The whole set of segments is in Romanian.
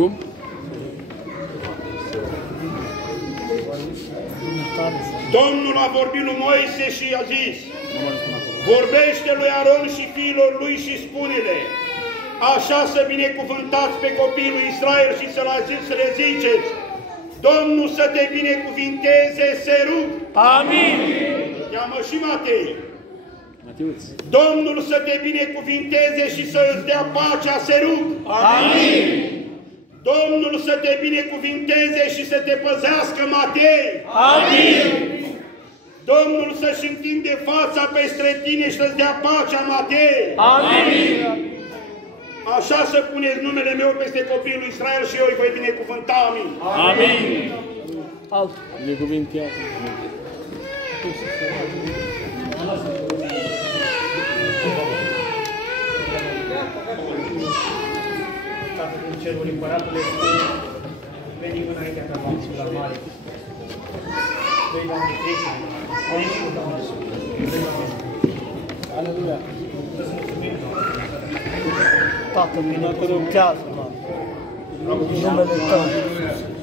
Acum? Domnul a vorbit lui Moise și i-a zis: vorbește lui Aron și fiilor lui și spune-le: așa să binecuvântați pe copiii lui Israel și să le ziceți: Domnul să te binecuvinteze, Serug. Amin. Cheamă și Matei. Mateuț. Domnul să te binecuvinteze și să îți dea pacea, Serug. Amin. Domnul să te binecuvinteze și să te păzească, Matei. Amin. Domnul să-și întinde fața peste tine și să-ți dea pacea, Matei. Amin. Așa să puneți numele meu peste copiii lui Israel și eu îi voi binecuvânta. Amin. Amin. Alt. Binecuvintează. Tatăl din cerul, Împăratule, venim înaintea ta, Doamne, la mare. Dă-i, Doamne, trecere. Venim și cu Doamne. Aleluia. Să-ți mulțumim, Doamne. Tatăl, binecuvântează, Doamne. În numele Tău,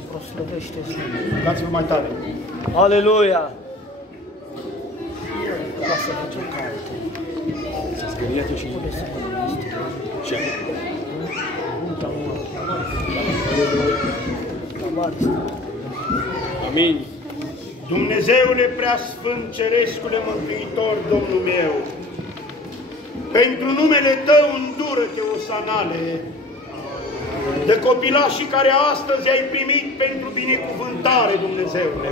proslăvește-ți. Dați-vă mai tare. Aleluia. Lasă facem care. S-a scăriat și ce? Amin. Dumnezeule preasfânt, cerescule mântuitor, Domnul meu, pentru numele Tău îndură-te, osanale, de copilașii care astăzi ai primit pentru binecuvântare, Dumnezeule.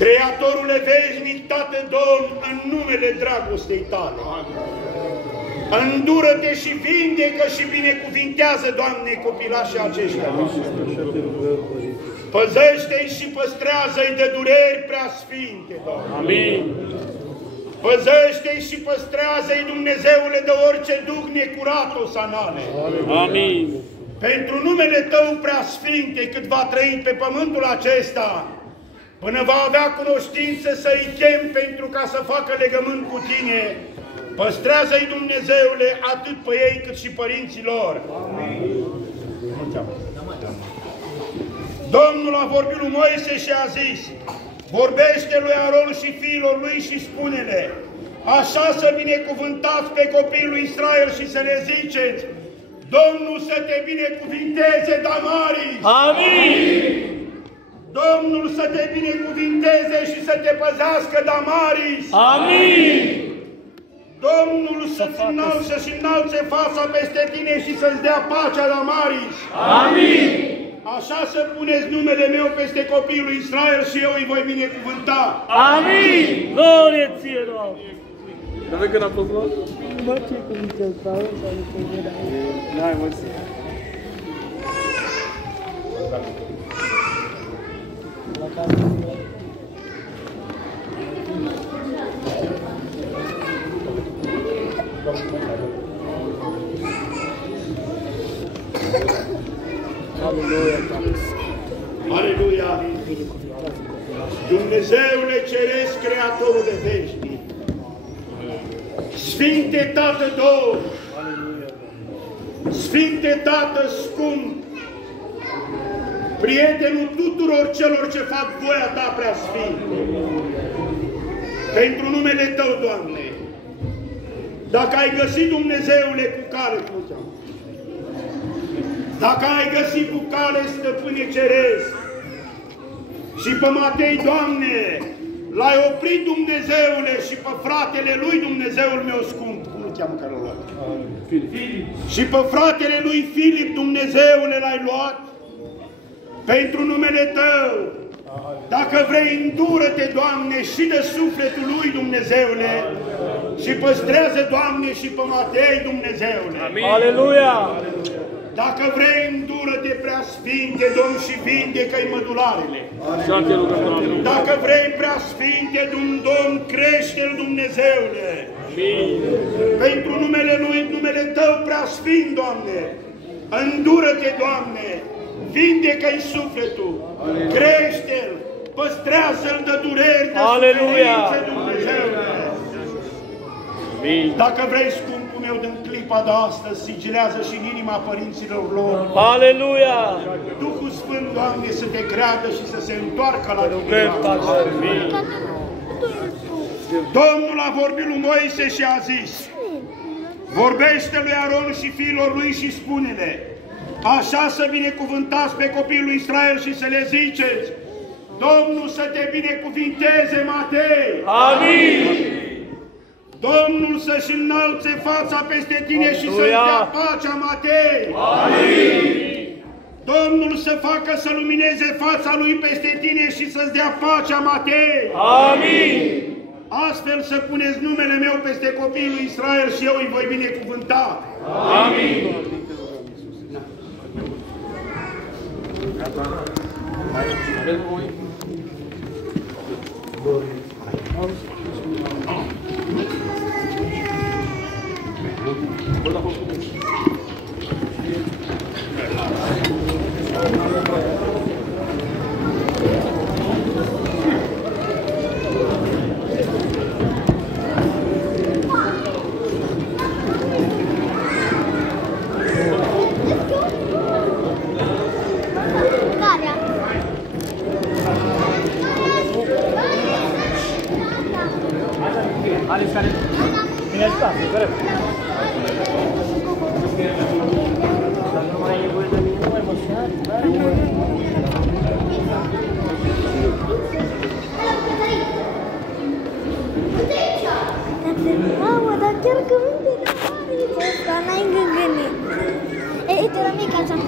Creatorule veșnic, Tată Domn, în numele dragostei Tale, îndură-te și vindecă și binecuvintează, Doamne, copilașii aceștia. Păzește-i și păstrează-i de dureri preasfinte, Doamne. Amin. Păzește-i și păstrează-i, Dumnezeule, de orice duh necurat, osanale. Amin. Pentru numele Tău preasfinte, cât va trăi pe pământul acesta, până va avea cunoștință să-i chem pentru ca să facă legământ cu Tine, păstrează-i, Dumnezeule, atât pe ei cât și părinții lor. Domnul a vorbit lui Moise și a zis: vorbește lui Aron și fiilor lui și spune-le: așa să binecuvântați pe copiii lui Israel și să le ziceți: Domnul să te binecuvinteze, Damaris. Amin. Domnul să te binecuvinteze și să te păzească, Damaris. Amin. Domnul să-și înalțe fața peste tine și să-ți dea pacea, Damaris. Amin. Așa să puneți numele meu peste copiii lui Israel și eu îi voi binecuvânta. Amin. Glorie ție, Doamne. Dar vezi când a fost luat? Mă, ce cum ți-l stau, sau nu te vedea? N-ai, mulți. La casă. Aleluia! Dumnezeule Ceresc, Creatorule veșnic, Sfinte Tată Domn, Sfinte Tată scump, prietenul tuturor celor ce fac voia Ta preasfinte, pentru numele Tău, Doamne, dacă ai găsit, Dumnezeule, cu cale, dacă ai găsit cu cale, Stăpâne Ceresc, și pe Matei, Doamne, l-ai oprit, Dumnezeule, și pe fratele lui, Dumnezeul meu scump, cum îl cheamă care l-a luat? Și pe fratele lui Filip, Dumnezeule, l-ai luat pentru numele Tău. Dacă vrei, îndură-te, Doamne, și de sufletul lui, Dumnezeule, și păstrează, Doamne, și pe Matei, Dumnezeule. Amin. Aleluia! Dacă vrei, îndură-te, preasfinte, Domn, și vindecă-i mădularele. Așa te rugăm, Doamne. Dacă vrei, preasfinte, Domn, crește-l, Dumnezeule. Amin. Pentru numele Lui, numele Tău preasfint, Doamne. Îndură-te, Doamne, vindecă-i sufletul, crește-l, păstrează-l de dureri, de suferințe, Dumnezeule. Amin. Dacă vrei, scumpul meu, meu din clipa de astăzi sigilează și în inima părinților lor. Aleluia! Duhul Sfânt, Doamne, să te creadă și să se întoarcă la tine. Domnul a vorbit lui Moise și a zis: vorbește lui Aron și fiilor lui și spune-le: așa să binecuvântați pe copiii lui Israel și să le ziceți: Domnul să te binecuvinteze, Matei! Amin! Domnul să-și înalțe fața peste tine și să-ți dea pacea, Matei! Amin! Domnul să facă să lumineze fața lui peste tine și să-ți dea pacea, Matei! Amin! Astfel să puneți numele meu peste copiii lui Israel și eu îi voi binecuvânta. Amin! Alex, care? Bine ajutat, corect. Dar nu mai e nevoie de mine, nu mai mă șari, Mamă, dar chiar că unde n-am ăsta, n-ai gândit. Ei, te rog, mica, ți-am